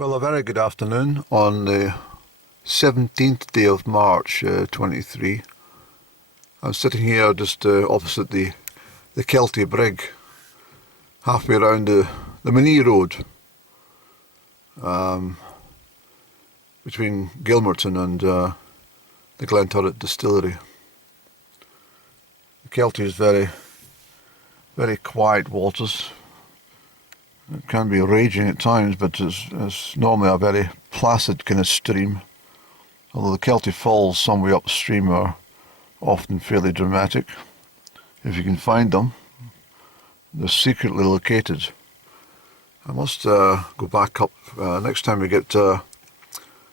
Well, a very good afternoon on the 17th day of March 23. I'm sitting here just opposite the Keltie Brig, halfway around the Minnie Road, between Gilmerton and the Glenturret Distillery. The Keltie is very, very quiet waters. It can be raging at times, but it's normally a very placid kind of stream. Although the Keltie falls some way upstream are often fairly dramatic. If you can find them, they're secretly located. I must go back up next time we get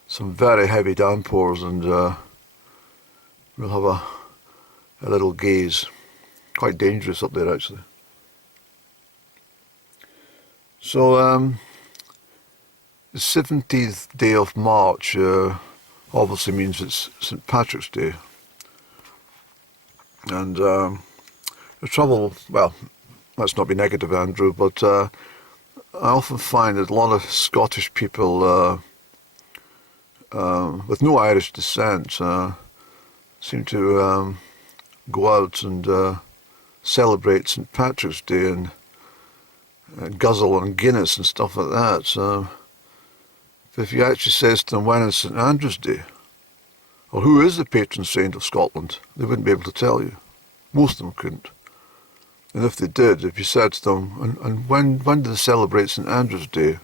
some very heavy downpours, and we'll have a little gaze. Quite dangerous up there, actually. So, the 17th day of March obviously means it's St. Patrick's Day. And the trouble, well, let's not be negative, Andrew, but I often find that a lot of Scottish people with no Irish descent seem to go out and celebrate St. Patrick's Day and guzzle on Guinness and stuff like that. So if you actually says to them, when is St. Andrew's Day, or who is the patron saint of Scotland, they wouldn't be able to tell you. Most of them couldn't. And if they did, if you said to them, and when do they celebrate St. Andrew's Day,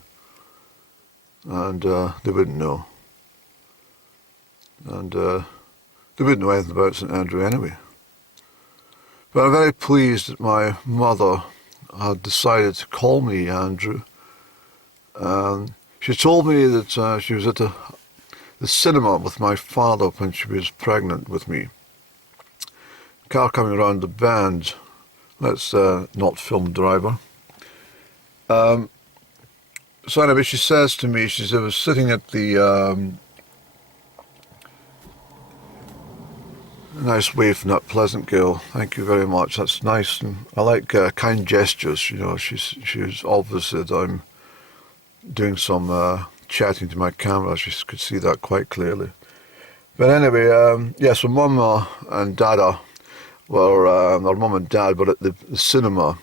and they wouldn't know. And they wouldn't know anything about St. Andrew anyway. But I'm very pleased that my mother had decided to call me Andrew. She told me that she was at the cinema with my father when she was pregnant with me. Car coming around the bend. Let's not film driver. So anyway, she says to me, she said, I was sitting at the nice wave from that pleasant girl. Thank you very much. That's nice, and I like kind gestures. You know, she's obviously that I'm doing some chatting to my camera. She could see that quite clearly. But anyway, yeah. So Mum and Dada were, or Mum and Dad were at the cinema,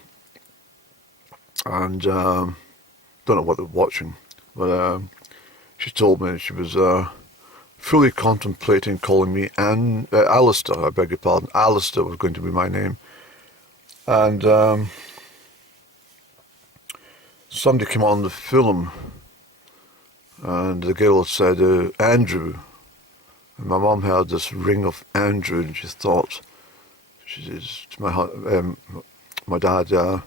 and don't know what they were watching, but she told me she was fully contemplating calling me Alistair, I beg your pardon. Alistair was going to be my name. And somebody came on the film, and the girl said, Andrew. And my mum heard this ring of Andrew, and she thought, she says to my dad, we're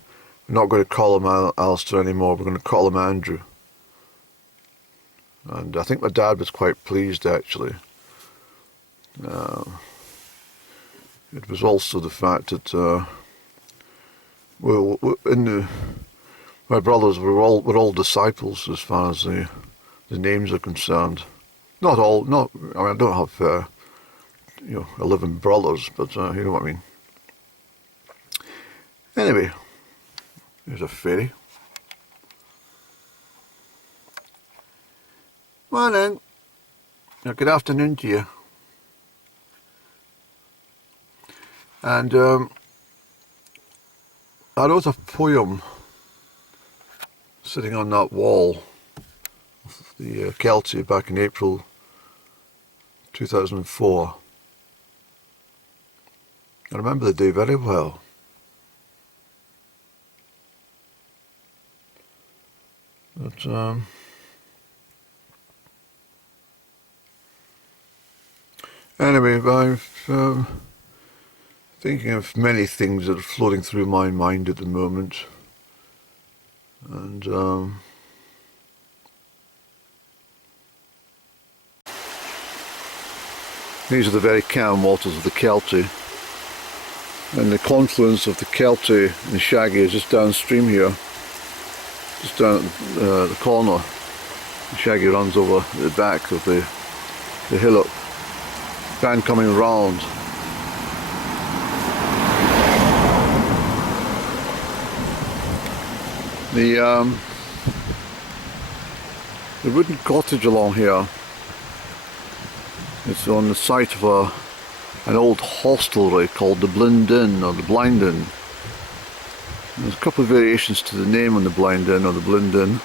not going to call him Alistair anymore, we're going to call him Andrew. And I think my dad was quite pleased, actually. It was also the fact that, my brothers were all disciples as far as the names are concerned. Not all, I mean, I don't have, 11 brothers, but you know what I mean. Anyway, there's a fairy. Well then, good afternoon to you. And I wrote a poem sitting on that wall of the Keltie back in April 2004. I remember the day very well. But anyway, I'm thinking of many things that are floating through my mind at the moment, and these are the very calm waters of the Keltie, and the confluence of the Keltie and the Shaggy is just downstream here, just down at the corner. The Shaggy runs over the back of the hillock. Band coming round. the wooden cottage along here. It's on the site of an old hostelry called the Blind Inn or the Blind Inn. There's a couple of variations to the name on the Blind Inn or the Blind Inn.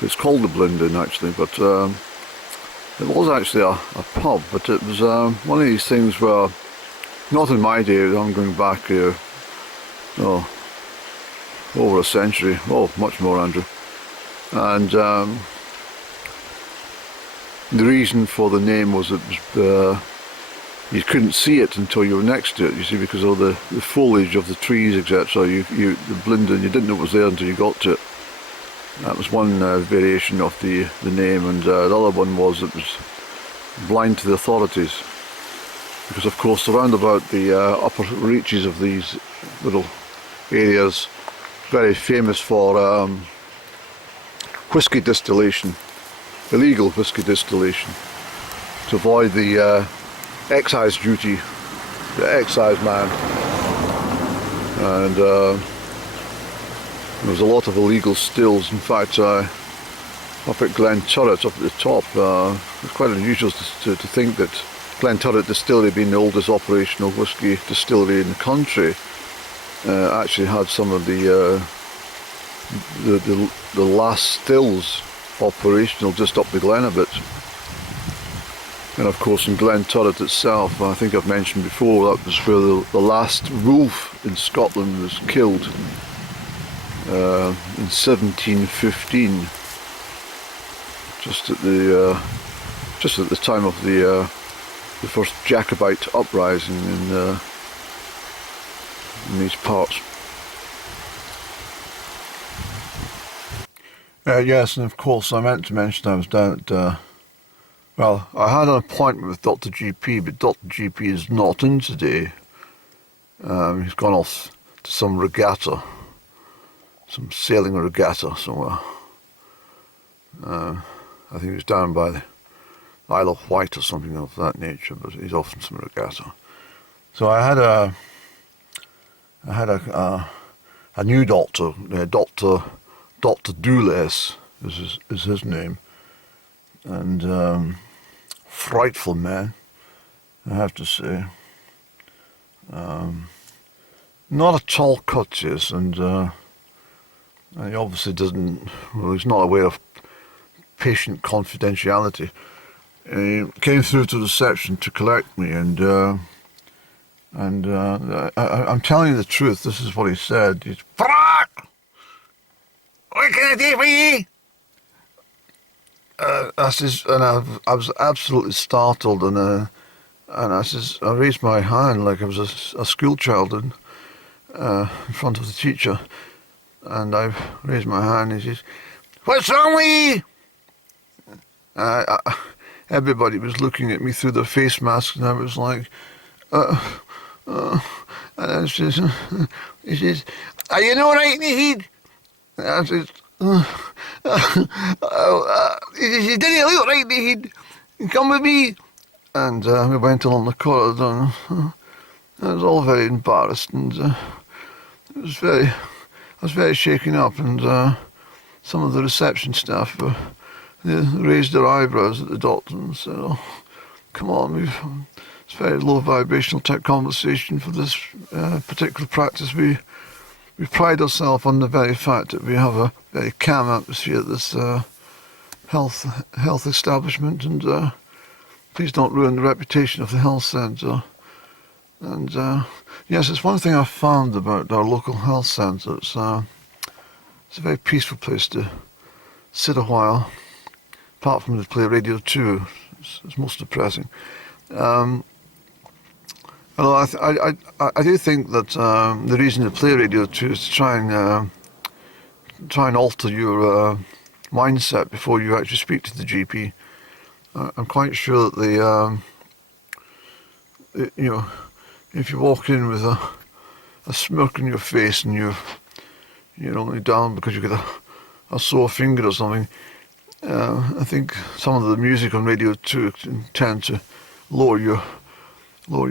It's called the Blind Inn actually, but it was actually a pub, but it was one of these things where, not in my day, I'm going back here, over a century, much more, Andrew. And the reason for the name was it was, you couldn't see it until you were next to it, you see, because of the foliage of the trees, etc. The Blind Inn, you didn't know it was there until you got to it. That was one variation of the name, and the other one was it was blind to the authorities, because of course around about the upper reaches of these little areas, very famous for whisky distillation, illegal whisky distillation, to avoid the excise duty, the excise man, and there was a lot of illegal stills. In fact, up at Glen Turret, up at the top, it's quite unusual to think that Glen Turret Distillery, being the oldest operational whisky distillery in the country, actually had some of the last stills operational just up the glen a bit. And of course in Glen Turret itself, I think I've mentioned before, that was where the last wolf in Scotland was killed in 1715, just at the time of the first Jacobite uprising in these parts. Yes, and of course I meant to mention I was down at, well, I had an appointment with Dr. GP, but Dr. GP is not in today. He's gone off to some regatta, some sailing regatta somewhere. I think he was down by the Isle of Wight or something of that nature, but he's off in some regatta. So I had a new doctor, Dr. Dulles is his name, and frightful man, I have to say. Not at all courteous, and he obviously doesn't, well, he's not aware of patient confidentiality. He came through to reception to collect me, and I'm telling you the truth, this is what he said. He's, "Fuck! What can I do for you?" I says, and I was absolutely startled, and I says, I raised my hand like I was a school child in front of the teacher, and I raised my hand, and he says, "What's wrong with you?" Everybody was looking at me through their face masks, and I was like, and I says, he says, "Are you all right in the head?" And I says, he says, "You didn't look right in the head. Come with me." And we went along the corridor, and I was all very embarrassed, and I was very shaken up, and some of the reception staff they raised their eyebrows at the doctor and said, "Oh, come on, it's very low vibrational type conversation for this particular practice. We pride ourselves on the very fact that we have a very calm atmosphere at this health establishment, and please don't ruin the reputation of the health centre." And yes, it's one thing I've found about our local health centre. It's a very peaceful place to sit a while, apart from to play Radio 2. It's most depressing. Although I do think that the reason to play Radio 2 is to try and alter your mindset before you actually speak to the GP. I'm quite sure that if you walk in with a smirk on your face and you're only down because you get a sore finger or something, I think some of the music on Radio 2 can tend to lower your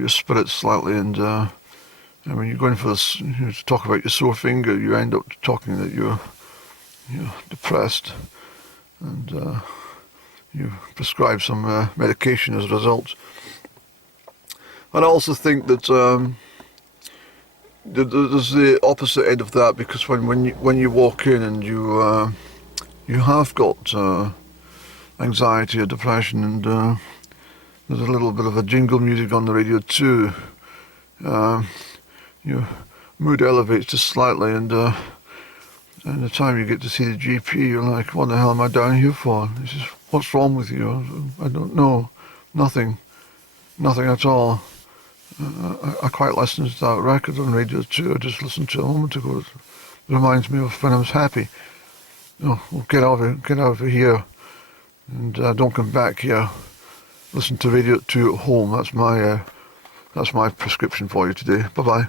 spirits slightly, and when you're going for this, to talk about your sore finger, you end up talking that you're depressed. and you prescribe some medication as a result. And I also think that there's the opposite end of that, because when you walk in and you have got anxiety or depression, and there's a little bit of a jingle music on the radio too, your mood elevates just slightly, and the time you get to see the GP, you're like, what the hell am I down here for? He says, what's wrong with you? I don't know. Nothing at all. I quite listened to that record on radio too. I just listened to it a moment ago. It reminds me of when I was happy. Well, get out of here, and don't come back here. Listen to radio 2 at home. That's my prescription for you today. Bye bye.